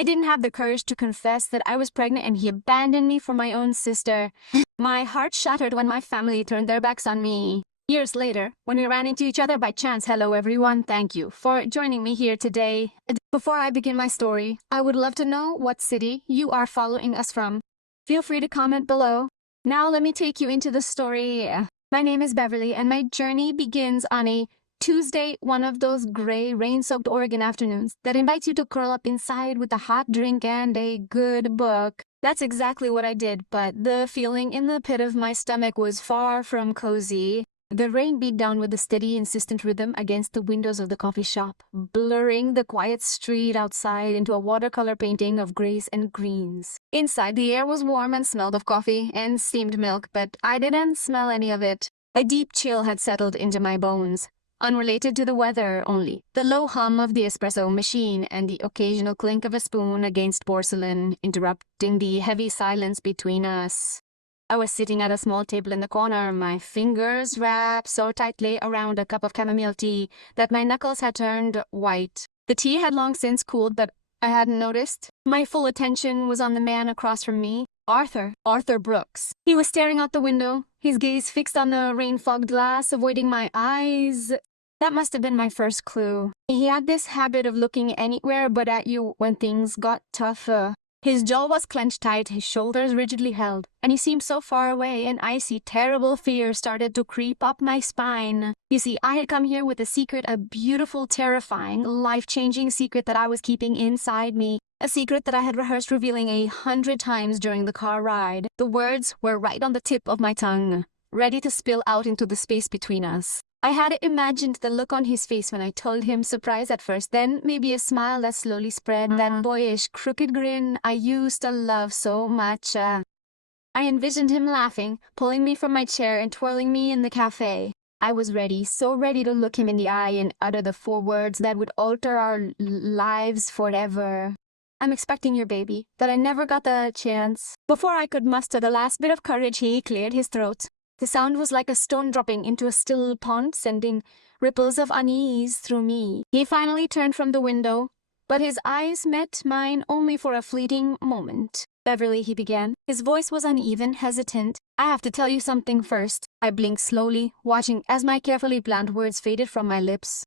I didn't have the courage to confess that I was pregnant and he abandoned me for my own sister. My heart shattered when my family turned their backs on me. Years later, when we ran into each other by chance, hello everyone, thank you for joining me here today. Before I begin my story, I would love to know what city you are following us from. Feel free to comment below. Now let me take you into the story. My name is Beverly and my journey begins on a Tuesday, one of those gray, rain-soaked Oregon afternoons that invites you to curl up inside with a hot drink and a good book. That's exactly what I did, but the feeling in the pit of my stomach was far from cozy. The rain beat down with a steady, insistent rhythm against the windows of the coffee shop, blurring the quiet street outside into a watercolor painting of grays and greens. Inside, the air was warm and smelled of coffee and steamed milk, but I didn't smell any of it. A deep chill had settled into my bones. Unrelated to the weather only, the low hum of the espresso machine and the occasional clink of a spoon against porcelain interrupting the heavy silence between us. I was sitting at a small table in the corner, my fingers wrapped so tightly around a cup of chamomile tea that my knuckles had turned white. The tea had long since cooled, but I hadn't noticed. My full attention was on the man across from me, Arthur Brooks. He was staring out the window, his gaze fixed on the rain-fogged glass, avoiding my eyes. That must have been my first clue. He had this habit of looking anywhere but at you when things got tough. His jaw was clenched tight, his shoulders rigidly held, and he seemed so far away, an icy, terrible fear started to creep up my spine. You see, I had come here with a secret, a beautiful, terrifying, life-changing secret that I was keeping inside me. A secret that I had rehearsed revealing 100 times during the car ride. The words were right on the tip of my tongue, ready to spill out into the space between us. I had imagined the look on his face when I told him, surprise at first, then maybe a smile that slowly spread, that boyish, crooked grin I used to love so much. I envisioned him laughing, pulling me from my chair and twirling me in the cafe. I was ready, so ready to look him in the eye and utter the 4 words that would alter our lives forever. I'm expecting your baby, but I never got the chance. Before I could muster the last bit of courage, he cleared his throat. The sound was like a stone dropping into a still pond, sending ripples of unease through me. He finally turned from the window, but his eyes met mine only for a fleeting moment. Beverly, he began. His voice was uneven, hesitant. I have to tell you something first. I blinked slowly, watching as my carefully planned words faded from my lips.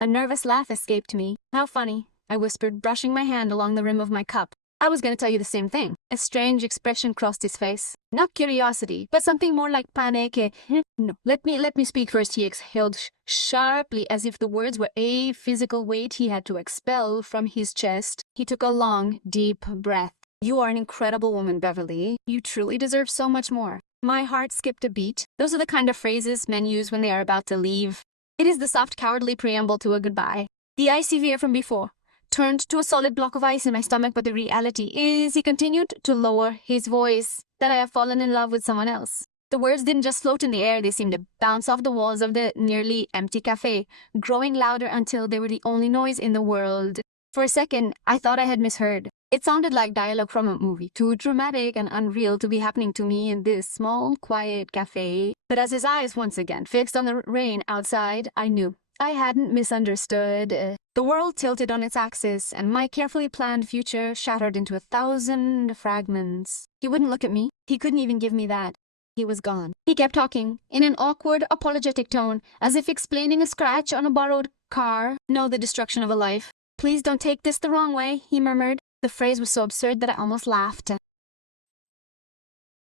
A nervous laugh escaped me. How funny, I whispered, brushing my hand along the rim of my cup. I was going to tell you the same thing. A strange expression crossed his face. Not curiosity, but something more like panic. No, let me speak first, he exhaled sharply, as if the words were a physical weight he had to expel from his chest. He took a long, deep breath. You are an incredible woman, Beverly. You truly deserve so much more. My heart skipped a beat. Those are the kind of phrases men use when they are about to leave. It is the soft, cowardly preamble to a goodbye. The icy fear from before turned to a solid block of ice in my stomach, but the reality is, he continued to lower his voice, that I have fallen in love with someone else. The words didn't just float in the air, they seemed to bounce off the walls of the nearly empty cafe, growing louder until they were the only noise in the world. For a second, I thought I had misheard. It sounded like dialogue from a movie, too dramatic and unreal to be happening to me in this small, quiet cafe. But as his eyes once again fixed on the rain outside, I knew I hadn't misunderstood. The world tilted on its axis, and my carefully planned future shattered into 1,000 fragments. He wouldn't look at me. He couldn't even give me that. He was gone. He kept talking, in an awkward, apologetic tone, as if explaining a scratch on a borrowed car. No, the destruction of a life. Please don't take this the wrong way, he murmured. The phrase was so absurd that I almost laughed.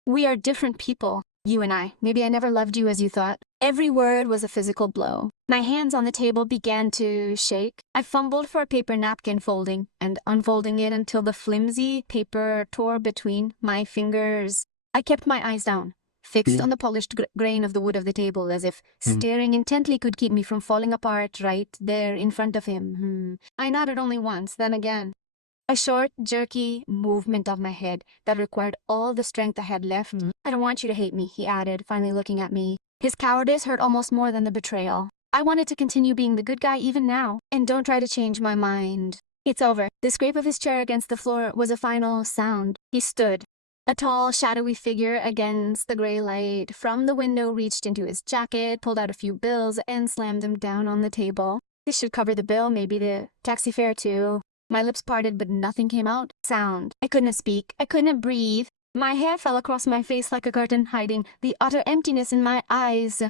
We are different people. You and I. Maybe I never loved you as you thought. Every word was a physical blow. My hands on the table began to shake. I fumbled for a paper napkin, folding and unfolding it until the flimsy paper tore between my fingers. I kept my eyes down, fixed on the polished grain of the wood of the table, as if staring intently could keep me from falling apart right there in front of him. I nodded only once, then again. A short, jerky movement of my head that required all the strength I had left. I don't want you to hate me, he added, finally looking at me. His cowardice hurt almost more than the betrayal. I wanted to continue being the good guy even now, and don't try to change my mind. It's over. The scrape of his chair against the floor was a final sound. He stood, a tall, shadowy figure against the gray light. From the window, reached into his jacket, pulled out a few bills, and slammed them down on the table. This should cover the bill, maybe the taxi fare too. My lips parted, but nothing came out. Sound. I couldn't speak. I couldn't breathe. My hair fell across my face like a curtain, hiding the utter emptiness in my eyes.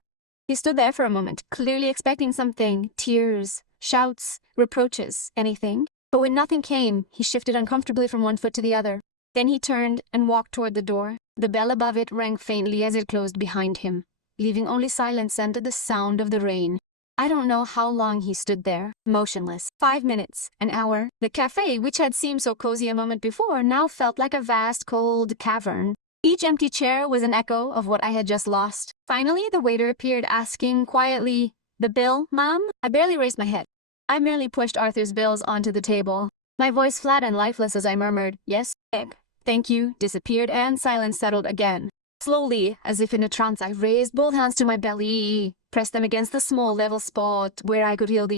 He stood there for a moment, clearly expecting something. Tears, shouts, reproaches, anything. But when nothing came, he shifted uncomfortably from one foot to the other. Then he turned and walked toward the door. The bell above it rang faintly as it closed behind him, leaving only silence and the sound of the rain. I don't know how long he stood there, motionless. 5 minutes, an hour. The cafe, which had seemed so cozy a moment before, now felt like a vast, cold cavern. Each empty chair was an echo of what I had just lost. Finally, the waiter appeared, asking quietly, "The bill, Mom?" I barely raised my head. I merely pushed Arthur's bills onto the table. My voice flat and lifeless as I murmured, "Yes, egg. Thank you," disappeared, and silence settled again. Slowly, as if in a trance, I raised both hands to my belly, pressed them against the small level spot where I could feel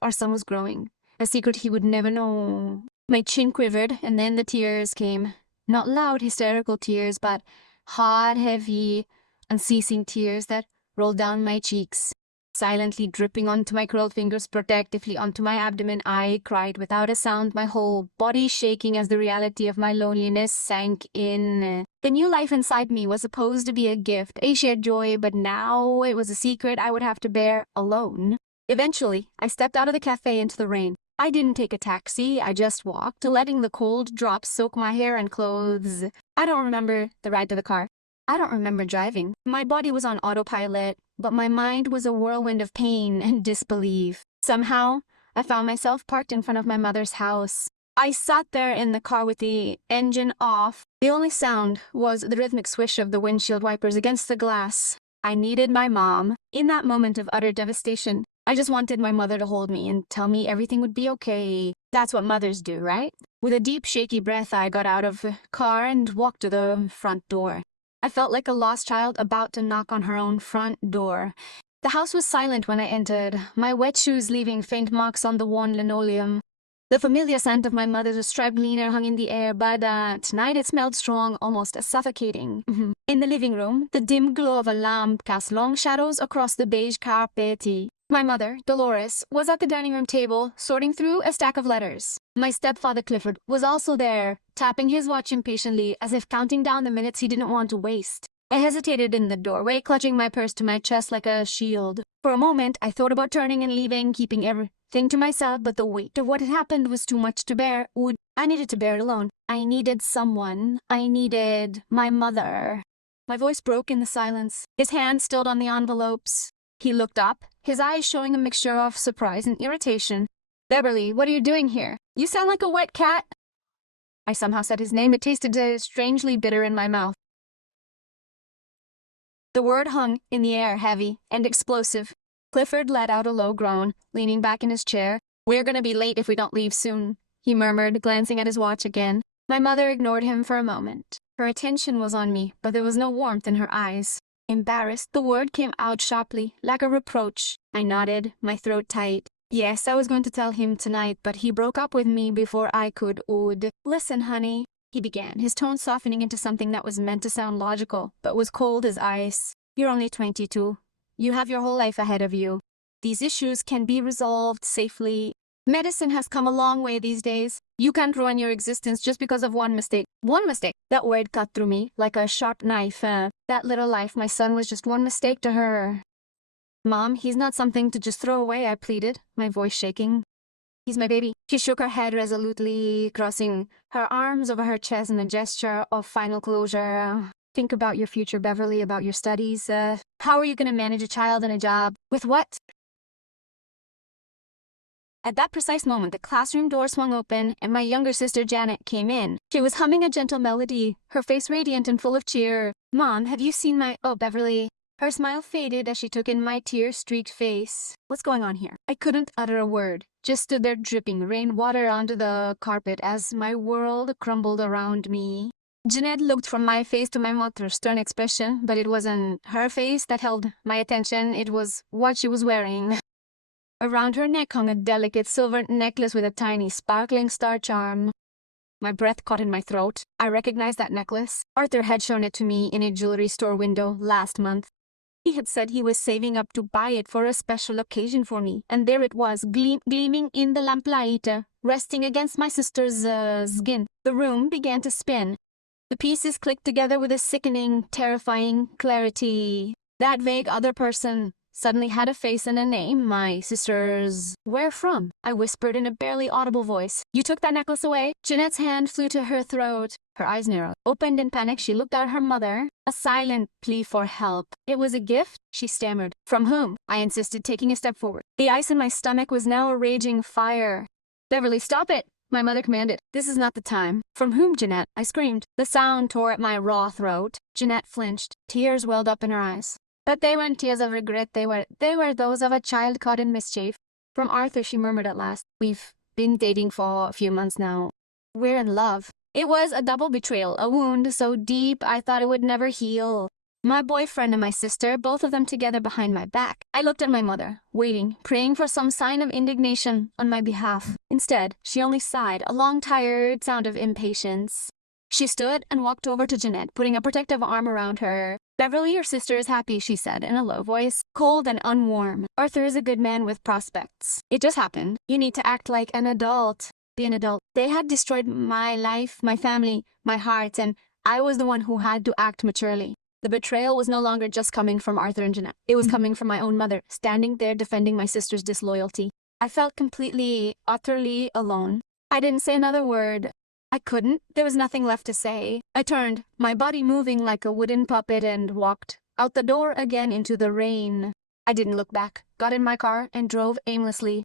our son was growing. A secret he would never know. My chin quivered, and then the tears came. Not loud, hysterical tears, but hard, heavy, unceasing tears that rolled down my cheeks. Silently dripping onto my curled fingers, protectively onto my abdomen, I cried without a sound, my whole body shaking as the reality of my loneliness sank in. The new life inside me was supposed to be a gift, a shared joy, but now it was a secret I would have to bear alone. Eventually, I stepped out of the cafe into the rain. I didn't take a taxi, I just walked, letting the cold drops soak my hair and clothes. I don't remember the ride to the car. I don't remember driving. My body was on autopilot, but my mind was a whirlwind of pain and disbelief. Somehow, I found myself parked in front of my mother's house. I sat there in the car with the engine off. The only sound was the rhythmic swish of the windshield wipers against the glass. I needed my mom. In that moment of utter devastation, I just wanted my mother to hold me and tell me everything would be okay. That's what mothers do, right? With a deep, shaky breath, I got out of the car and walked to the front door. I felt like a lost child about to knock on her own front door. The house was silent when I entered, my wet shoes leaving faint marks on the worn linoleum. The familiar scent of my mother's striped linen hung in the air, but tonight it smelled strong, almost suffocating. In the living room, the dim glow of a lamp cast long shadows across the beige carpet. My mother, Dolores, was at the dining room table, sorting through a stack of letters. My stepfather, Clifford, was also there, tapping his watch impatiently, as if counting down the minutes he didn't want to waste. I hesitated in the doorway, clutching my purse to my chest like a shield. For a moment, I thought about turning and leaving, keeping everything to myself, but the weight of what had happened was too much to bear. I needed to bear it alone. I needed someone. I needed my mother. My voice broke in the silence. His hand stilled on the envelopes. He looked up, his eyes showing a mixture of surprise and irritation. "Beverly, what are you doing here? You sound like a wet cat." I somehow said his name. It tasted strangely bitter in my mouth. The word hung in the air, heavy and explosive. Clifford let out a low groan, leaning back in his chair. "We're gonna be late if we don't leave soon," he murmured, glancing at his watch again. My mother ignored him for a moment. Her attention was on me, but there was no warmth in her eyes. Embarrassed, the word came out sharply, like a reproach. I nodded, my throat tight. Yes, I was going to tell him tonight, but he broke up with me before I could. "Listen, honey," he began, his tone softening into something that was meant to sound logical, but was cold as ice. "You're only 22. You have your whole life ahead of you. These issues can be resolved safely. Medicine has come a long way these days. You can't ruin your existence just because of one mistake." One mistake. That word cut through me like a sharp knife. That little life, my son, was just one mistake to her. "Mom, he's not something to just throw away," I pleaded, my voice shaking. "He's my baby." She shook her head resolutely, crossing her arms over her chest in a gesture of final closure. "Think about your future, Beverly, about your studies. How are you going to manage a child and a job? With what?" At that precise moment, the classroom door swung open, and my younger sister Janet came in. She was humming a gentle melody, her face radiant and full of cheer. "Mom, have you seen my— Oh, Beverly." Her smile faded as she took in my tear-streaked face. "What's going on here?" I couldn't utter a word, just stood there dripping rainwater onto the carpet as my world crumbled around me. Janet looked from my face to my mother's stern expression, but it wasn't her face that held my attention, it was what she was wearing. Around her neck hung a delicate silver necklace with a tiny, sparkling star charm. My breath caught in my throat. I recognized that necklace. Arthur had shown it to me in a jewelry store window last month. He had said he was saving up to buy it for a special occasion for me, and there it was, gleaming in the lamplight, resting against my sister's skin. The room began to spin. The pieces clicked together with a sickening, terrifying clarity. That vague other person suddenly had a face and a name. My sister's... Where from? I whispered in a barely audible voice. You took that necklace away? Jeanette's hand flew to her throat. Her eyes narrowed. Opened in panic, she looked at her mother. A silent plea for help. It was a gift? She stammered. From whom? I insisted, taking a step forward. The ice in my stomach was now a raging fire. Beverly, stop it! My mother commanded. This is not the time. From whom, Jeanette? I screamed. The sound tore at my raw throat. Jeanette flinched. Tears welled up in her eyes. But they weren't tears of regret, they were those of a child caught in mischief. From Arthur, she murmured at last. We've been dating for a few months now. We're in love. It was a double betrayal, a wound so deep I thought it would never heal. My boyfriend and my sister, both of them together behind my back. I looked at my mother, waiting, praying for some sign of indignation on my behalf. Instead, she only sighed, a long, tired sound of impatience. She stood and walked over to Jeanette, putting a protective arm around her. Beverly, your sister is happy, she said in a low voice, cold and unwarm. Arthur is a good man with prospects. It just happened. You need to act like an adult. Be an adult. They had destroyed my life, my family, my heart, and I was the one who had to act maturely. The betrayal was no longer just coming from Arthur and Jeanette. It was coming from my own mother, standing there defending my sister's disloyalty. I felt completely, utterly alone. I didn't say another word. I couldn't. There was nothing left to say. I turned, my body moving like a wooden puppet, and walked out the door again into the rain. I didn't look back, got in my car, and drove aimlessly.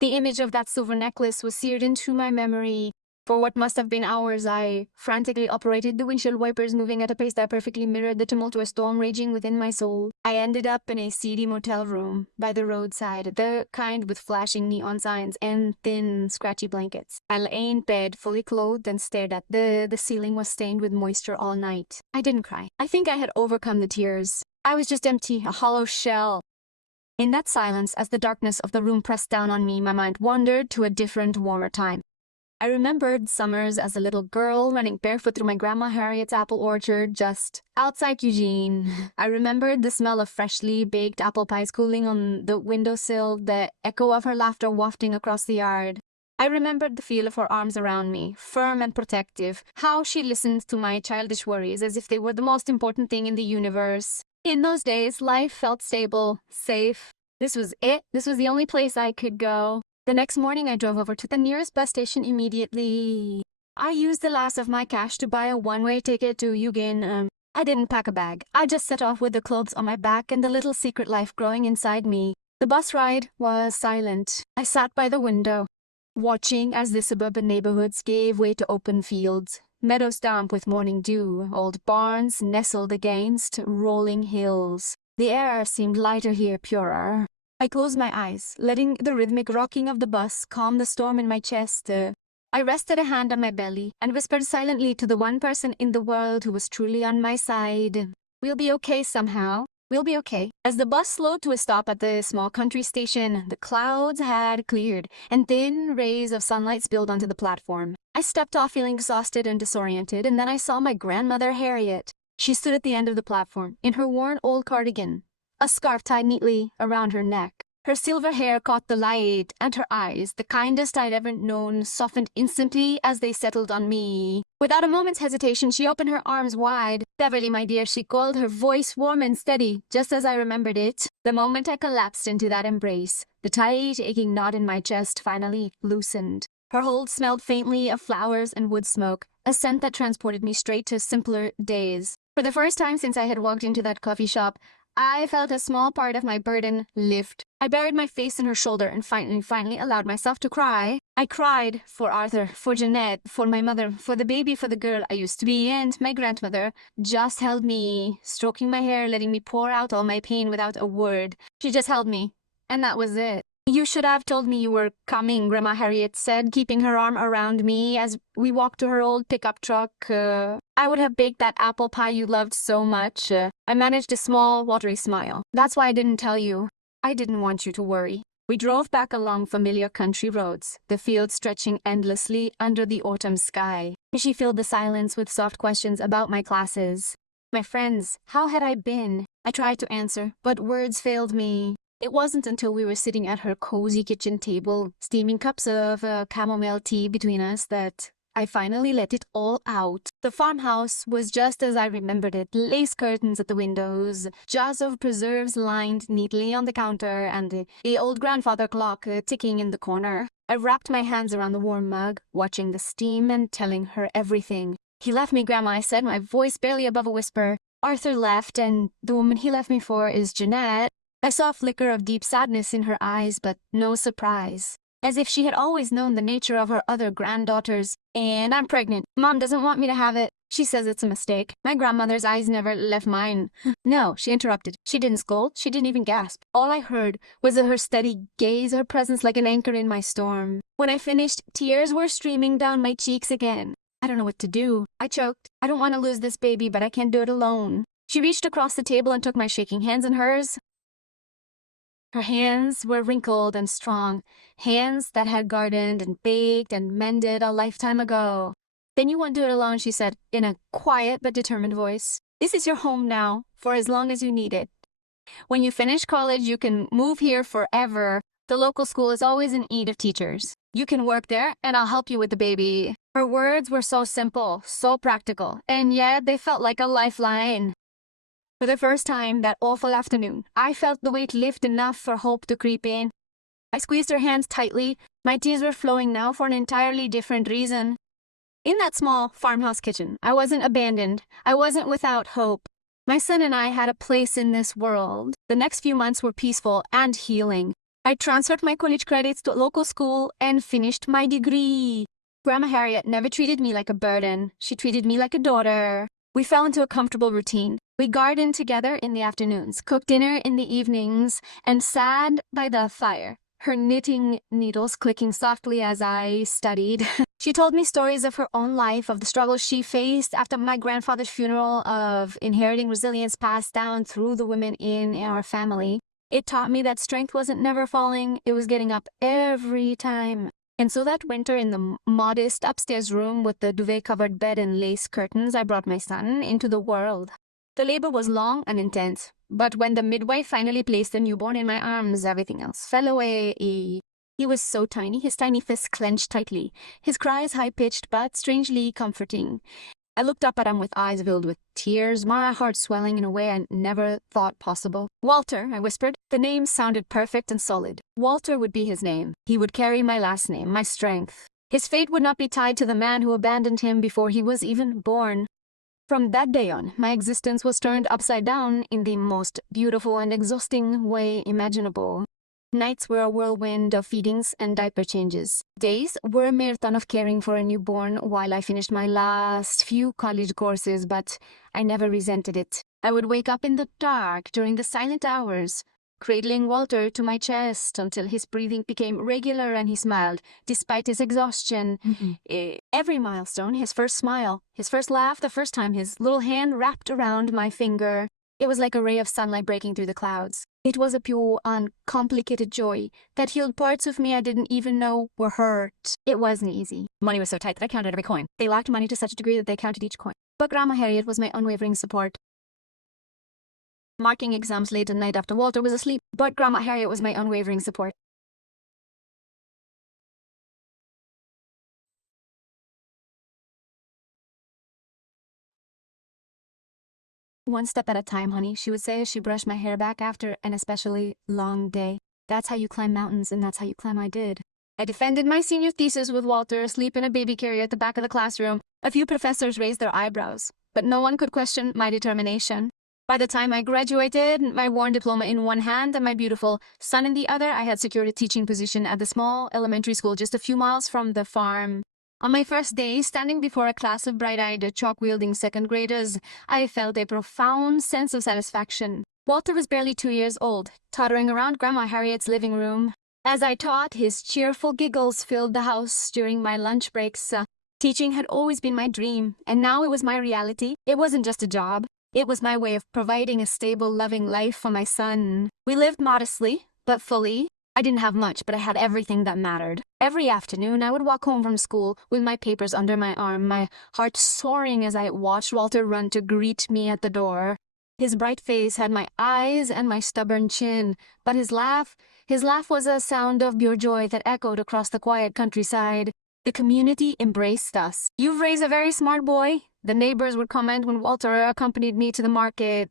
The image of that silver necklace was seared into my memory. For what must have been hours, I frantically operated the windshield wipers, moving at a pace that perfectly mirrored the tumultuous storm raging within my soul. I ended up in a seedy motel room by the roadside, the kind with flashing neon signs and thin, scratchy blankets. I lay in bed, fully clothed, and stared at the ceiling was stained with moisture all night. I didn't cry. I think I had overcome the tears. I was just empty, a hollow shell. In that silence, as the darkness of the room pressed down on me, my mind wandered to a different, warmer time. I remembered summers as a little girl running barefoot through my Grandma Harriet's apple orchard just outside Eugene. I remembered the smell of freshly baked apple pies cooling on the windowsill, the echo of her laughter wafting across the yard. I remembered the feel of her arms around me, firm and protective, how she listened to my childish worries as if they were the most important thing in the universe. In those days, life felt stable, safe. This was it. This was the only place I could go. The next morning, I drove over to the nearest bus station immediately. I used the last of my cash to buy a one-way ticket to Eugene. I didn't pack a bag. I just set off with the clothes on my back and the little secret life growing inside me. The bus ride was silent. I sat by the window, watching as the suburban neighborhoods gave way to open fields, meadows damp with morning dew, old barns nestled against rolling hills. The air seemed lighter here, purer. I closed my eyes, letting the rhythmic rocking of the bus calm the storm in my chest. I rested a hand on my belly and whispered silently to the one person in the world who was truly on my side. We'll be okay somehow. We'll be okay. As the bus slowed to a stop at the small country station, the clouds had cleared, and thin rays of sunlight spilled onto the platform. I stepped off feeling exhausted and disoriented, and then I saw my grandmother Harriet. She stood at the end of the platform, in her worn old cardigan, a scarf tied neatly around her neck. Her silver hair caught the light, and her eyes, the kindest I'd ever known, softened instantly as they settled on me. Without a moment's hesitation, she opened her arms wide. Beverly, my dear, she called, her voice warm and steady, just as I remembered it. The moment I collapsed into that embrace, the tight, aching knot in my chest finally loosened. Her hold smelled faintly of flowers and wood smoke, a scent that transported me straight to simpler days. For the first time since I had walked into that coffee shop, I felt a small part of my burden lift. I buried my face in her shoulder and finally allowed myself to cry. I cried for Arthur, for Jeanette, for my mother, for the baby, for the girl I used to be, and my grandmother just held me, stroking my hair, letting me pour out all my pain without a word. She just held me, and that was it. You should have told me you were coming, Grandma Harriet said, keeping her arm around me as we walked to her old pickup truck. I would have baked that apple pie you loved so much. I managed a small, watery smile. That's why I didn't tell you. I didn't want you to worry. We drove back along familiar country roads, the fields stretching endlessly under the autumn sky. She filled the silence with soft questions about my classes. My friends, how had I been? I tried to answer, but words failed me. It wasn't until we were sitting at her cozy kitchen table, steaming cups of chamomile tea between us, that I finally let it all out. The farmhouse was just as I remembered it. Lace curtains at the windows, jars of preserves lined neatly on the counter, and the old grandfather clock ticking in the corner. I wrapped my hands around the warm mug, watching the steam and telling her everything. "He left me, Grandma," I said, my voice barely above a whisper. "Arthur left, and the woman he left me for is Jeanette." I saw a flicker of deep sadness in her eyes, but no surprise. As if she had always known the nature of her other granddaughters. "And I'm pregnant. Mom doesn't want me to have it. She says it's a mistake." My grandmother's eyes never left mine. "No," she interrupted. She didn't scold. She didn't even gasp. All I heard was her steady gaze, her presence like an anchor in my storm. When I finished, tears were streaming down my cheeks again. "I don't know what to do," I choked. "I don't want to lose this baby, but I can't do it alone." She reached across the table and took my shaking hands in hers. Her hands were wrinkled and strong, hands that had gardened and baked and mended a lifetime ago. "Then you won't do it alone," she said, in a quiet but determined voice. "This is your home now, for as long as you need it. When you finish college, you can move here forever. The local school is always in need of teachers. You can work there, and I'll help you with the baby." Her words were so simple, so practical, and yet they felt like a lifeline. For the first time that awful afternoon, I felt the weight lift enough for hope to creep in. I squeezed her hands tightly. My tears were flowing now for an entirely different reason. In that small farmhouse kitchen, I wasn't abandoned. I wasn't without hope. My son and I had a place in this world. The next few months were peaceful and healing. I transferred my college credits to a local school and finished my degree. Grandma Harriet never treated me like a burden. She treated me like a daughter. We fell into a comfortable routine. We gardened together in the afternoons, cooked dinner in the evenings, and sat by the fire, her knitting needles clicking softly as I studied. She told me stories of her own life, of the struggles she faced after my grandfather's funeral, of inheriting resilience passed down through the women in our family. It taught me that strength wasn't never falling, it was getting up every time. And so that winter, in the modest upstairs room with the duvet-covered bed and lace curtains, I brought my son into the world. The labor was long and intense, but when the midwife finally placed the newborn in my arms, everything else fell away. He was so tiny, his tiny fists clenched tightly, his cries high-pitched but strangely comforting. I looked up at him with eyes filled with tears, my heart swelling in a way I never thought possible. "Walter," I whispered. The name sounded perfect and solid. Walter would be his name. He would carry my last name, my strength. His fate would not be tied to the man who abandoned him before he was even born. From that day on, my existence was turned upside down in the most beautiful and exhausting way imaginable. Nights were a whirlwind of feedings and diaper changes. Days were a marathon of caring for a newborn while I finished my last few college courses, but I never resented it. I would wake up in the dark during the silent hours, cradling Walter to my chest until his breathing became regular and he smiled, despite his exhaustion. Every milestone, his first smile, his first laugh, the first time his little hand wrapped around my finger. It was like a ray of sunlight breaking through the clouds. It was a pure, uncomplicated joy that healed parts of me I didn't even know were hurt. It wasn't easy. Money was so tight that I counted every coin. They lacked money to such a degree that they counted each coin. But Grandma Harriet was my unwavering support. Marking exams late at night after Walter was asleep, but Grandma Harriet was my unwavering support. "One step at a time, honey," she would say as she brushed my hair back after an especially long day. "That's how you climb mountains, and that's how you climb." I did. I defended my senior thesis with Walter asleep in a baby carrier at the back of the classroom. A few professors raised their eyebrows, but no one could question my determination. By the time I graduated, my worn diploma in one hand and my beautiful son in the other, I had secured a teaching position at the small elementary school just a few miles from the farm. On my first day, standing before a class of bright-eyed, chalk-wielding second graders, I felt a profound sense of satisfaction. Walter was barely 2 years old, tottering around Grandma Harriet's living room. As I taught, his cheerful giggles filled the house during my lunch breaks. Teaching had always been my dream, and now it was my reality. It wasn't just a job. It was my way of providing a stable, loving life for my son. We lived modestly, but fully. I didn't have much, but I had everything that mattered. Every afternoon, I would walk home from school with my papers under my arm, my heart soaring as I watched Walter run to greet me at the door. His bright face had my eyes and my stubborn chin, but his laugh was a sound of pure joy that echoed across the quiet countryside. The community embraced us. "You've raised a very smart boy," the neighbors would comment when Walter accompanied me to the market.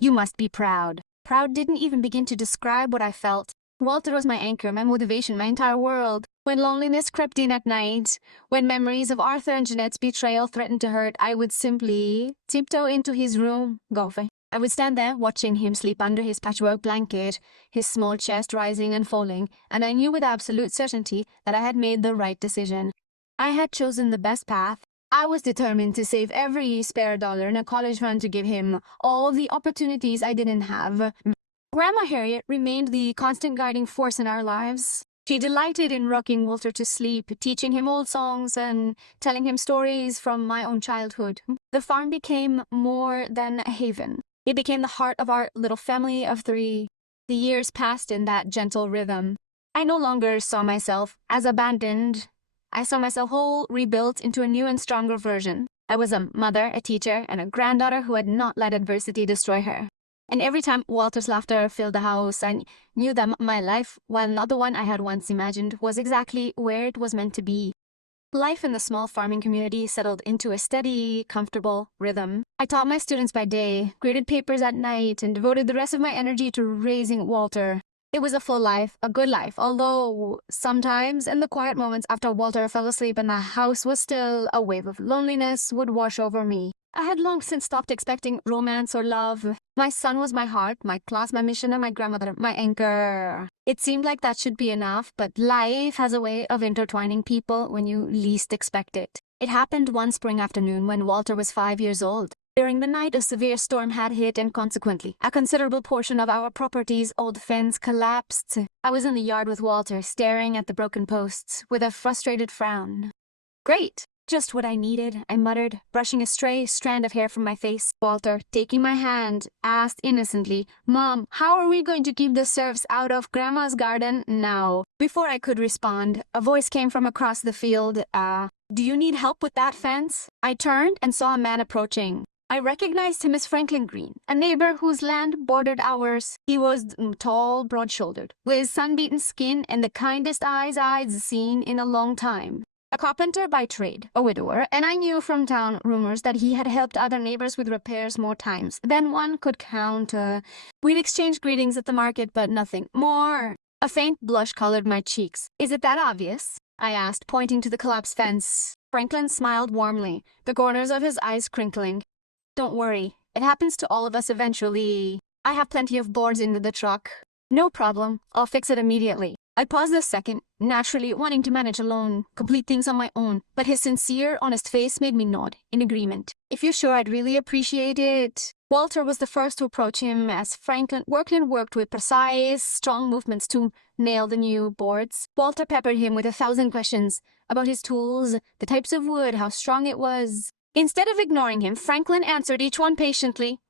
"You must be proud." Proud didn't even begin to describe what I felt. Walter was my anchor, my motivation, my entire world. When loneliness crept in at night, when memories of Arthur and Jeanette's betrayal threatened to hurt, I would simply tiptoe into his room. Golfing. I would stand there watching him sleep under his patchwork blanket, his small chest rising and falling, and I knew with absolute certainty that I had made the right decision. I had chosen the best path. I was determined to save every spare dollar in a college fund to give him all the opportunities I didn't have. Grandma Harriet remained the constant guiding force in our lives. She delighted in rocking Walter to sleep, teaching him old songs and telling him stories from my own childhood. The farm became more than a haven. It became the heart of our little family of 3. The years passed in that gentle rhythm. I no longer saw myself as abandoned. I saw myself whole, rebuilt into a new and stronger version. I was a mother, a teacher, and a granddaughter who had not let adversity destroy her. And every time Walter's laughter filled the house, I knew that my life, while not the one I had once imagined, was exactly where it was meant to be. Life in the small farming community settled into a steady, comfortable rhythm. I taught my students by day, graded papers at night, and devoted the rest of my energy to raising Walter. It was a full life, a good life, although sometimes in the quiet moments after Walter fell asleep and the house was still, a wave of loneliness would wash over me. I had long since stopped expecting romance or love. My son was my heart, my class, my mission, and my grandmother, my anchor. It seemed like that should be enough, but life has a way of intertwining people when you least expect it. It happened one spring afternoon when Walter was 5 years old. During the night, a severe storm had hit, and consequently, a considerable portion of our property's old fence collapsed. I was in the yard with Walter, staring at the broken posts, with a frustrated frown. "Great! Just what I needed," I muttered, brushing a stray strand of hair from my face. Walter, taking my hand, asked innocently, "Mom, how are we going to keep the serfs out of Grandma's garden now?" Before I could respond, a voice came from across the field. "Do you need help with that fence?" I turned and saw a man approaching. I recognized him as Franklin Green, a neighbor whose land bordered ours. He was tall, broad-shouldered, with sun-beaten skin and the kindest eyes I'd seen in a long time. A carpenter by trade, a widower, and I knew from town rumors that he had helped other neighbors with repairs more times than one could count. We'd exchanged greetings at the market, but nothing more. A faint blush colored my cheeks. "Is it that obvious?" I asked, pointing to the collapsed fence. Franklin smiled warmly, the corners of his eyes crinkling. "Don't worry. It happens to all of us eventually. I have plenty of boards in the truck." "No problem. I'll fix it immediately." I paused a second, naturally wanting to manage alone, complete things on my own, but his sincere, honest face made me nod in agreement. "If you're sure, I'd really appreciate it." Walter was the first to approach him as Franklin worked with precise, strong movements to nail the new boards. Walter peppered him with 1,000 questions about his tools, the types of wood, how strong it was. Instead of ignoring him, Franklin answered each one patiently.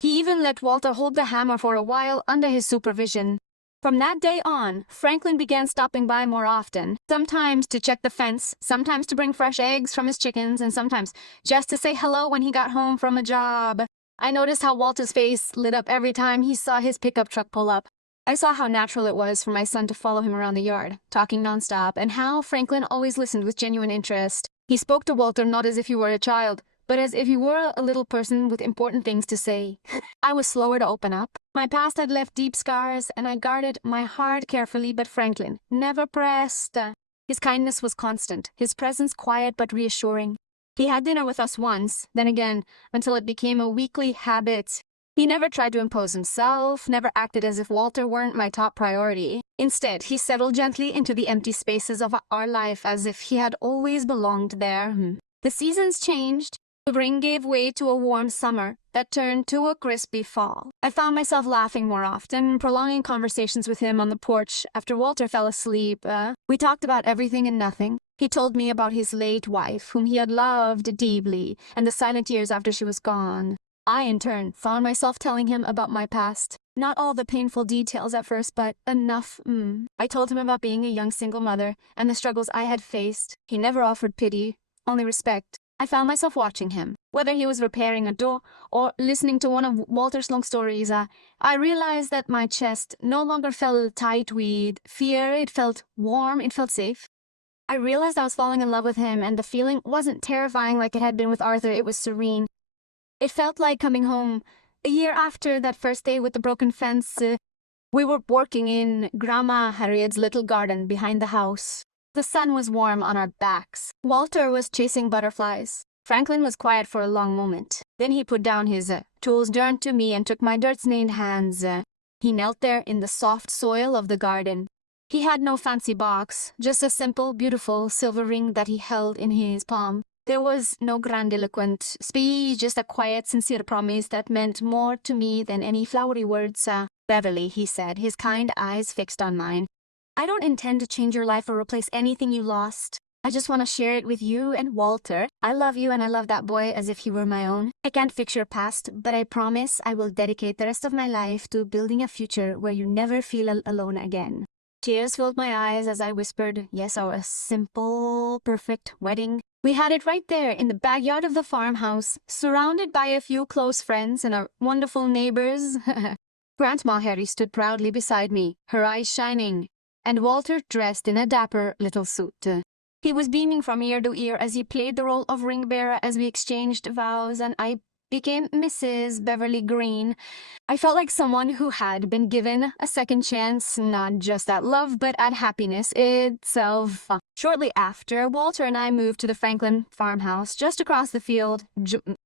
He even let Walter hold the hammer for a while under his supervision. From that day on, Franklin began stopping by more often, sometimes to check the fence, sometimes to bring fresh eggs from his chickens, and sometimes just to say hello when he got home from a job. I noticed how Walter's face lit up every time he saw his pickup truck pull up. I saw how natural it was for my son to follow him around the yard, talking nonstop, and how Franklin always listened with genuine interest. He spoke to Walter not as if he were a child, but as if he were a little person with important things to say. I was slower to open up. My past had left deep scars, and I guarded my heart carefully, but Franklin never pressed. His kindness was constant, his presence quiet but reassuring. He had dinner with us once, then again, until it became a weekly habit. He never tried to impose himself, never acted as if Walter weren't my top priority. Instead, he settled gently into the empty spaces of our life as if he had always belonged there. The seasons changed. Spring gave way to a warm summer that turned to a crispy fall. I found myself laughing more often, prolonging conversations with him on the porch after Walter fell asleep. We talked about everything and nothing. He told me about his late wife, whom he had loved deeply, and the silent years after she was gone. I, in turn, found myself telling him about my past. Not all the painful details at first, but enough. I told him about being a young single mother and the struggles I had faced. He never offered pity, only respect. I found myself watching him. Whether he was repairing a door or listening to one of Walter's long stories, I realized that my chest no longer felt tight with fear. It felt warm, it felt safe. I realized I was falling in love with him, and the feeling wasn't terrifying like it had been with Arthur. It was serene. It felt like coming home. A year after that first day with the broken fence, we were working in Grandma Harriet's little garden behind the house. The sun was warm on our backs. Walter was chasing butterflies. Franklin was quiet for a long moment. Then he put down his tools, turned to me, and took my dirt-stained hands. He knelt there in the soft soil of the garden. He had no fancy box, just a simple, beautiful silver ring that he held in his palm. There was no grandiloquent speech, just a quiet, sincere promise that meant more to me than any flowery words. Beverly, he said, his kind eyes fixed on mine. I don't intend to change your life or replace anything you lost. I just want to share it with you and Walter. I love you and I love that boy as if he were my own. I can't fix your past, but I promise I will dedicate the rest of my life to building a future where you never feel alone again. Tears filled my eyes as I whispered, yes, our simple, perfect wedding. We had it right there in the backyard of the farmhouse, surrounded by a few close friends and our wonderful neighbors. Grandma Harry stood proudly beside me, her eyes shining, and Walter dressed in a dapper little suit. He was beaming from ear to ear as he played the role of ring bearer as we exchanged vows, and I became Mrs. Beverly Green. I felt like someone who had been given a second chance, not just at love, but at happiness itself. Shortly after, Walter and I moved to the Franklin farmhouse just across the field.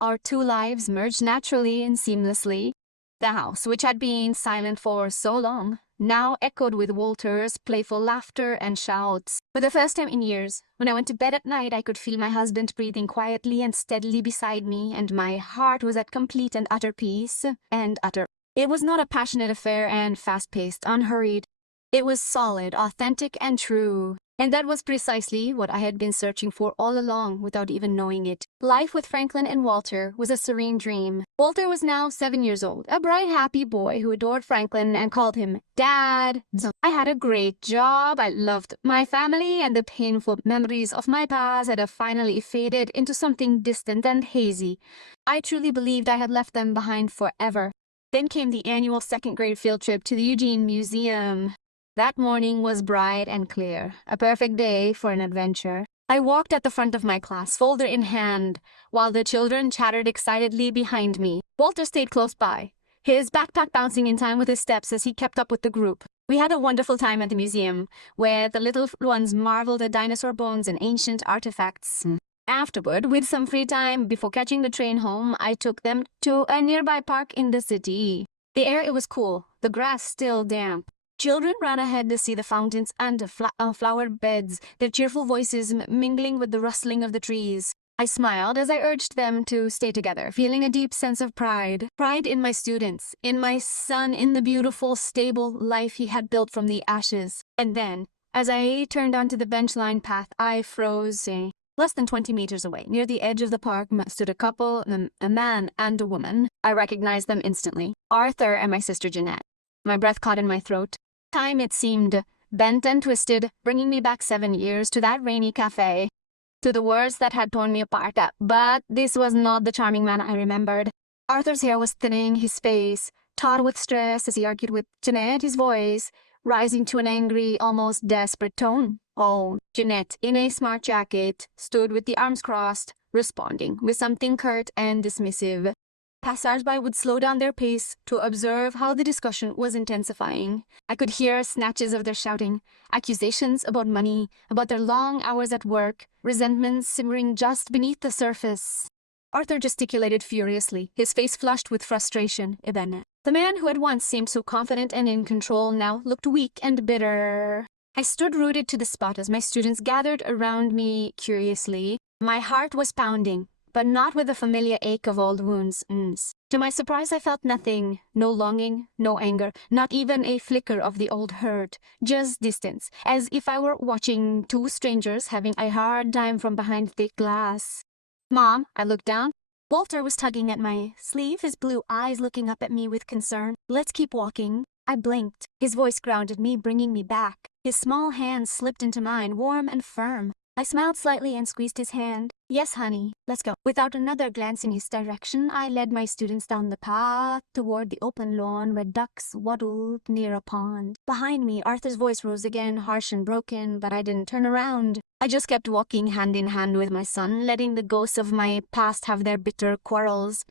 Our two lives merged naturally and seamlessly. The house, which had been silent for so long, now echoed with Walter's playful laughter and shouts. For the first time in years, when I went to bed at night, I could feel my husband breathing quietly and steadily beside me, and my heart was at complete and utter peace. It was not a passionate affair and fast-paced, unhurried. It was solid, authentic, and true. And that was precisely what I had been searching for all along without even knowing it. Life with Franklin and Walter was a serene dream. Walter was now 7 years old, a bright, happy boy who adored Franklin and called him Dad. I had a great job, I loved my family, and the painful memories of my past had finally faded into something distant and hazy. I truly believed I had left them behind forever. Then came the annual second-grade field trip to the Eugene Museum. That morning was bright and clear, a perfect day for an adventure. I walked at the front of my class, folder in hand, while the children chattered excitedly behind me. Walter stayed close by, his backpack bouncing in time with his steps as he kept up with the group. We had a wonderful time at the museum, where the little ones marveled at dinosaur bones and ancient artifacts. Afterward, with some free time before catching the train home, I took them to a nearby park in the city. The air, it was cool, the grass still damp. Children ran ahead to see the fountains and flower beds, their cheerful voices mingling with the rustling of the trees. I smiled as I urged them to stay together, feeling a deep sense of pride. Pride in my students, in my son, in the beautiful, stable life he had built from the ashes. And then, as I turned onto the bench-lined path, I froze. Less than 20 meters away, near the edge of the park, stood a couple, a man and a woman. I recognized them instantly. Arthur and my sister Jeanette. My breath caught in my throat. Time, it seemed, bent and twisted, bringing me back 7 years to that rainy cafe, to the words that had torn me apart. But this was not the charming man I remembered. Arthur's hair was thinning, his face taut with stress as he argued with Jeanette, his voice rising to an angry, almost desperate tone. Oh, Jeanette, in a smart jacket, stood with the arms crossed, responding with something curt and dismissive. Passers-by would slow down their pace to observe how the discussion was intensifying. I could hear snatches of their shouting, accusations about money, about their long hours at work, resentments simmering just beneath the surface. Arthur gesticulated furiously, his face flushed with frustration. The man who had once seemed so confident and in control now looked weak and bitter. I stood rooted to the spot as my students gathered around me curiously. My heart was pounding, but not with the familiar ache of old wounds. To my surprise, I felt nothing. No longing, no anger, not even a flicker of the old hurt. Just distance, as if I were watching two strangers having a hard time from behind thick glass. Mom, I looked down. Walter was tugging at my sleeve, his blue eyes looking up at me with concern. "Let's keep walking." I blinked. His voice grounded me, bringing me back. His small hand slipped into mine, warm and firm. I smiled slightly and squeezed his hand. "Yes, honey, let's go." Without another glance in his direction, I led my students down the path toward the open lawn where ducks waddled near a pond. Behind me, Arthur's voice rose again, harsh and broken, but I didn't turn around. I just kept walking hand in hand with my son, letting the ghosts of my past have their bitter quarrels.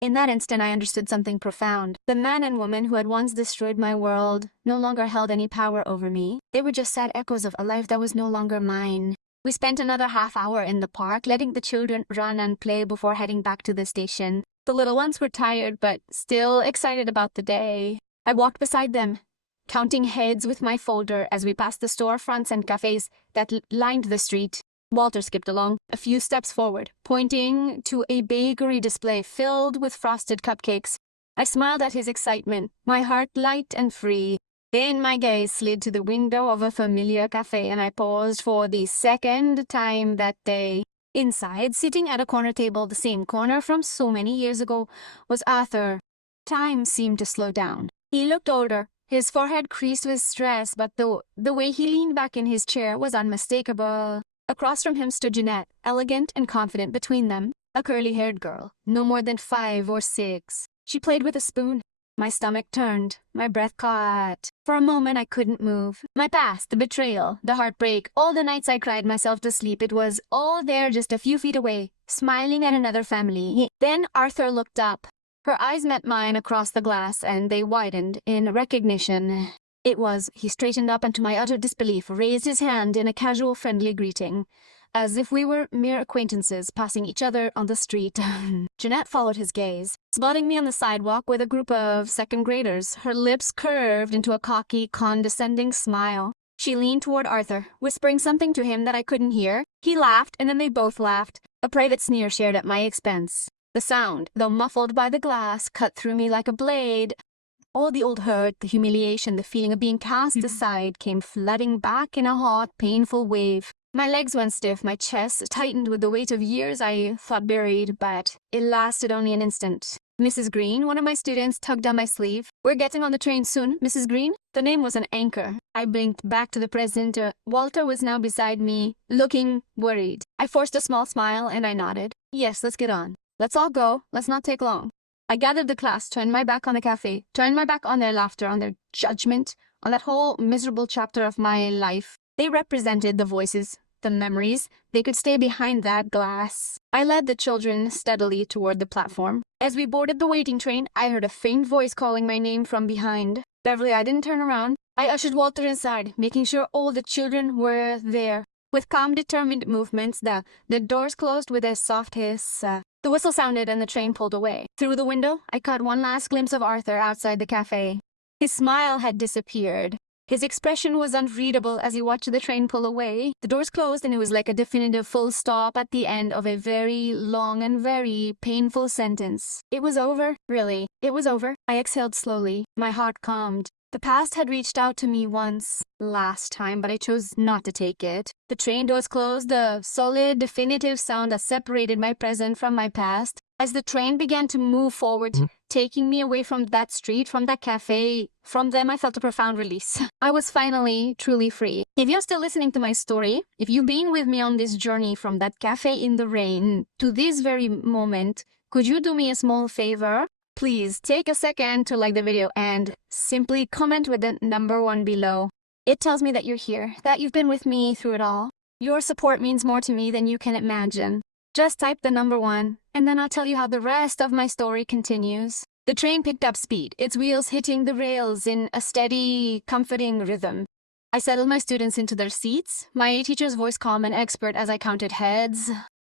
In that instant, I understood something profound. The man and woman who had once destroyed my world no longer held any power over me. They were just sad echoes of a life that was no longer mine. We spent another half hour in the park, letting the children run and play before heading back to the station. The little ones were tired, but still excited about the day. I walked beside them, counting heads with my folder as we passed the storefronts and cafes that lined the street. Walter skipped along, a few steps forward, pointing to a bakery display filled with frosted cupcakes. I smiled at his excitement, my heart light and free. Then my gaze slid to the window of a familiar cafe, and I paused for the second time that day. Inside, sitting at a corner table, the same corner from so many years ago, was Arthur. Time seemed to slow down. He looked older, his forehead creased with stress, but the way he leaned back in his chair was unmistakable. Across from him stood Jeanette, elegant and confident between them, a curly-haired girl, no more than 5 or 6. She played with a spoon. My stomach turned, my breath caught. For a moment I couldn't move. My past, the betrayal, the heartbreak, all the nights I cried myself to sleep, it was all there just a few feet away, smiling at another family. Then Arthur looked up. Her eyes met mine across the glass, and they widened in recognition. He straightened up and to my utter disbelief raised his hand in a casual friendly greeting, as if we were mere acquaintances passing each other on the street. Jeanette followed his gaze, spotting me on the sidewalk with a group of second graders, her lips curved into a cocky, condescending smile. She leaned toward Arthur, whispering something to him that I couldn't hear. He laughed, and then they both laughed, a private sneer shared at my expense. The sound, though muffled by the glass, cut through me like a blade. All the old hurt, the humiliation, the feeling of being cast aside came flooding back in a hot, painful wave. My legs went stiff, my chest tightened with the weight of years I thought buried, but it lasted only an instant. Mrs. Green, one of my students, tugged on my sleeve. "We're getting on the train soon, Mrs. Green?" The name was an anchor. I blinked back to the present. Walter was now beside me, looking worried. I forced a small smile and I nodded. "Yes, let's get on. Let's all go. Let's not take long." I gathered the class, turned my back on the cafe, turned my back on their laughter, on their judgment, on that whole miserable chapter of my life. They represented the voices, the memories. They could stay behind that glass. I led the children steadily toward the platform. As we boarded the waiting train, I heard a faint voice calling my name from behind. Beverly, I didn't turn around. I ushered Walter inside, making sure all the children were there. With calm, determined movements, the doors closed with a soft hiss. The whistle sounded and the train pulled away. Through the window, I caught one last glimpse of Arthur outside the cafe. His smile had disappeared. His expression was unreadable as he watched the train pull away. The doors closed and it was like a definitive full stop at the end of a very long and very painful sentence. It was over, really. It was over. I exhaled slowly. My heart calmed. The past had reached out to me once, last time, but I chose not to take it. The train doors closed, the solid, definitive sound that separated my present from my past. As the train began to move forward, taking me away from that street, from that cafe, from them, I felt a profound release. I was finally, truly free. If you're still listening to my story, if you've been with me on this journey from that cafe in the rain to this very moment, could you do me a small favor? Please take a second to like the video and simply comment with the number 1 below. It tells me that you're here, that you've been with me through it all. Your support means more to me than you can imagine. Just type the number 1, and then I'll tell you how the rest of my story continues. The train picked up speed, its wheels hitting the rails in a steady, comforting rhythm. I settled my students into their seats, my teacher's voice calm and expert as I counted heads.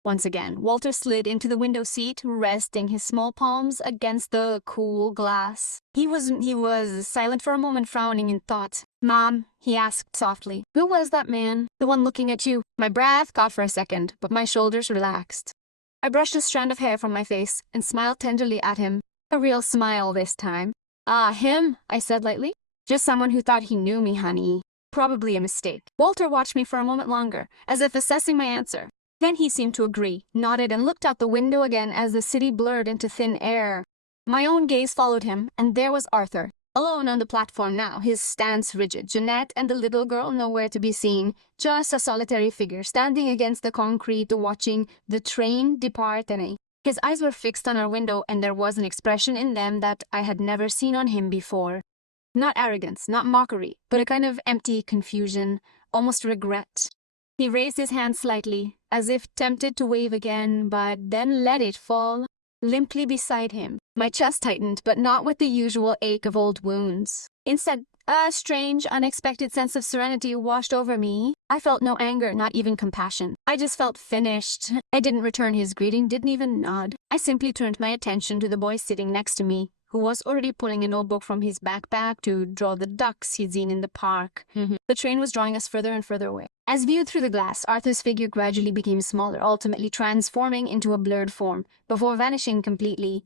Once again, Walter slid into the window seat, resting his small palms against the cool glass. He was silent for a moment, frowning in thought. "Mom," he asked softly, "who was that man? The one looking at you?" My breath caught for a second, but my shoulders relaxed. I brushed a strand of hair from my face and smiled tenderly at him. A real smile this time. "Ah, him," I said lightly. "Just someone who thought he knew me, honey. Probably a mistake." Walter watched me for a moment longer, as if assessing my answer. Then he seemed to agree, nodded and looked out the window again as the city blurred into thin air. My own gaze followed him, and there was Arthur, alone on the platform now, his stance rigid, Jeanette and the little girl nowhere to be seen, just a solitary figure standing against the concrete watching the train depart. His eyes were fixed on our window, and there was an expression in them that I had never seen on him before. Not arrogance, not mockery, but a kind of empty confusion, almost regret. He raised his hand slightly, as if tempted to wave again, but then let it fall limply beside him. My chest tightened, but not with the usual ache of old wounds. Instead, a strange, unexpected sense of serenity washed over me. I felt no anger, not even compassion. I just felt finished. I didn't return his greeting, didn't even nod. I simply turned my attention to the boy sitting next to me, who was already pulling a notebook from his backpack to draw the ducks he'd seen in the park. The train was drawing us further and further away. As viewed through the glass, Arthur's figure gradually became smaller, ultimately transforming into a blurred form, before vanishing completely.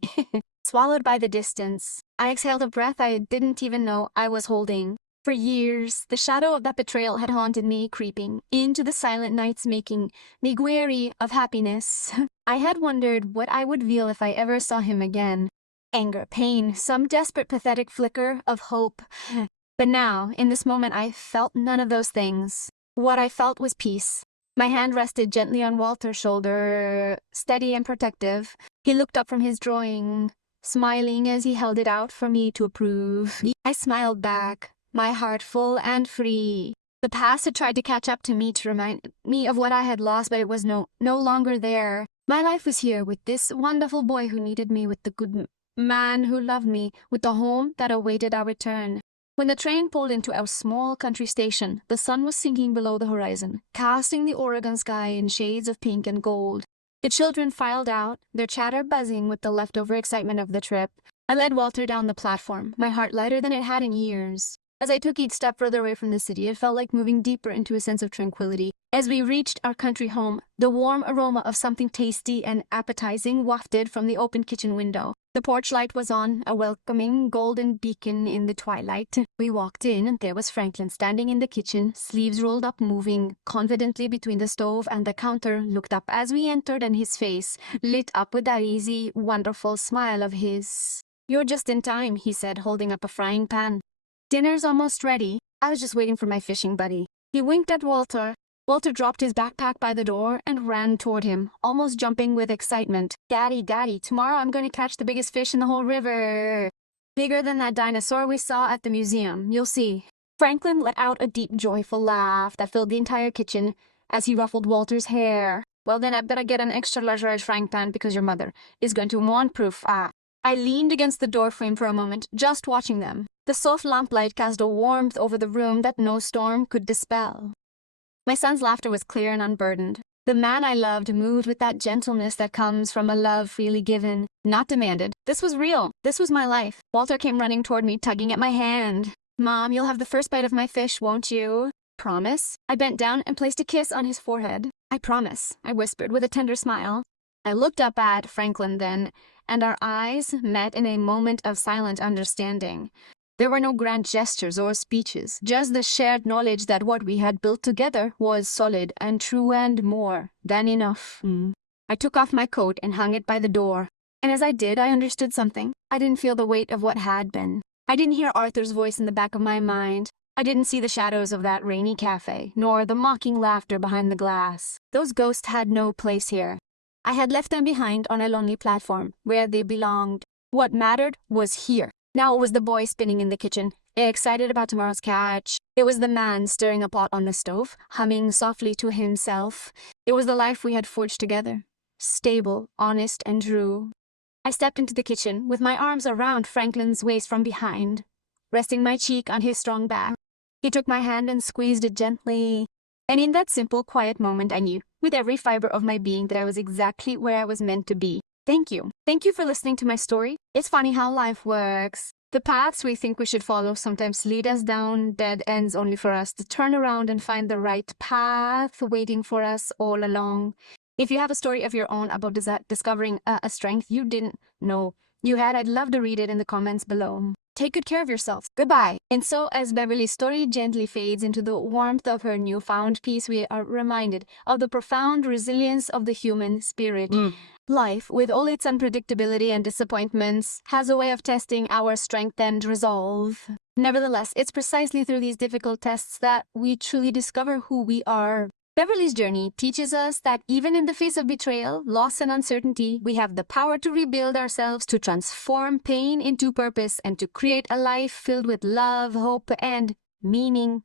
Swallowed by the distance, I exhaled a breath I didn't even know I was holding. For years, the shadow of that betrayal had haunted me, creeping into the silent nights, making me weary of happiness. I had wondered what I would feel if I ever saw him again. Anger, pain, some desperate, pathetic flicker of hope. But now, in this moment, I felt none of those things. What I felt was peace. My hand rested gently on Walter's shoulder, steady and protective. He looked up from his drawing, smiling as he held it out for me to approve. I smiled back, my heart full and free. The past had tried to catch up to me to remind me of what I had lost, but it was no longer there. My life was here with this wonderful boy who needed me, with the good man who loved me, with the home that awaited our return. When the train pulled into our small country station, the sun was sinking below the horizon, casting the Oregon sky in shades of pink and gold. The children filed out, their chatter buzzing with the leftover excitement of the trip. I led Walter down the platform, my heart lighter than it had in years. As I took each step further away from the city, it felt like moving deeper into a sense of tranquility. As we reached our country home, the warm aroma of something tasty and appetizing wafted from the open kitchen window. The porch light was on, a welcoming golden beacon in the twilight. We walked in, and there was Franklin standing in the kitchen, sleeves rolled up, moving confidently between the stove and the counter, looked up as we entered, and his face lit up with that easy, wonderful smile of his. "You're just in time," he said, holding up a frying pan. "Dinner's almost ready. I was just waiting for my fishing buddy." He winked at Walter. Walter dropped his backpack by the door and ran toward him, almost jumping with excitement. Daddy, tomorrow I'm going to catch the biggest fish in the whole river. Bigger than that dinosaur we saw at the museum, you'll see." Franklin let out a deep, joyful laugh that filled the entire kitchen as he ruffled Walter's hair. "Well, then I better get an extra large frying pan because your mother is going to want proof." I leaned against the doorframe for a moment, just watching them. The soft lamplight cast a warmth over the room that no storm could dispel. My son's laughter was clear and unburdened. The man I loved moved with that gentleness that comes from a love freely given, not demanded. This was real. This was my life. Walter came running toward me, tugging at my hand. "Mom, you'll have the first bite of my fish, won't you?" "Promise?" I bent down and placed a kiss on his forehead. "I promise," I whispered with a tender smile. I looked up at Franklin then, and our eyes met in a moment of silent understanding. There were no grand gestures or speeches, just the shared knowledge that what we had built together was solid and true and more than enough. I took off my coat and hung it by the door. And as I did, I understood something. I didn't feel the weight of what had been. I didn't hear Arthur's voice in the back of my mind. I didn't see the shadows of that rainy cafe, nor the mocking laughter behind the glass. Those ghosts had no place here. I had left them behind on a lonely platform, where they belonged. What mattered was here. Now it was the boy spinning in the kitchen, excited about tomorrow's catch. It was the man stirring a pot on the stove, humming softly to himself. It was the life we had forged together. Stable, honest, and true. I stepped into the kitchen, with my arms around Franklin's waist from behind, resting my cheek on his strong back. He took my hand and squeezed it gently. And in that simple, quiet moment, I knew, with every fiber of my being, that I was exactly where I was meant to be. Thank you. Thank you for listening to my story. It's funny how life works. The paths we think we should follow sometimes lead us down dead ends, only for us to turn around and find the right path waiting for us all along. If you have a story of your own about discovering a strength you didn't know you had, I'd love to read it in the comments below. Take good care of yourselves. Goodbye. And so, as Beverly's story gently fades into the warmth of her newfound peace, we are reminded of the profound resilience of the human spirit. Life, with all its unpredictability and disappointments, has a way of testing our strength and resolve. Nevertheless, it's precisely through these difficult tests that we truly discover who we are. Beverly's journey teaches us that even in the face of betrayal, loss, and uncertainty, we have the power to rebuild ourselves, to transform pain into purpose, and to create a life filled with love, hope, and meaning.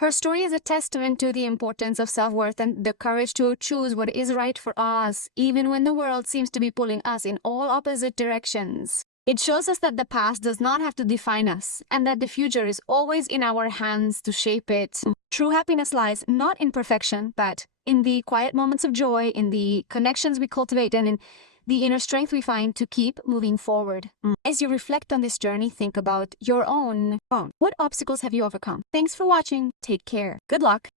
Her story is a testament to the importance of self-worth and the courage to choose what is right for us, even when the world seems to be pulling us in all opposite directions. It shows us that the past does not have to define us, and that the future is always in our hands to shape it. True happiness lies not in perfection, but in the quiet moments of joy, in the connections we cultivate, and in the inner strength we find to keep moving forward. As you reflect on this journey, think about your own. What obstacles have you overcome? Thanks for watching. Take care. Good luck.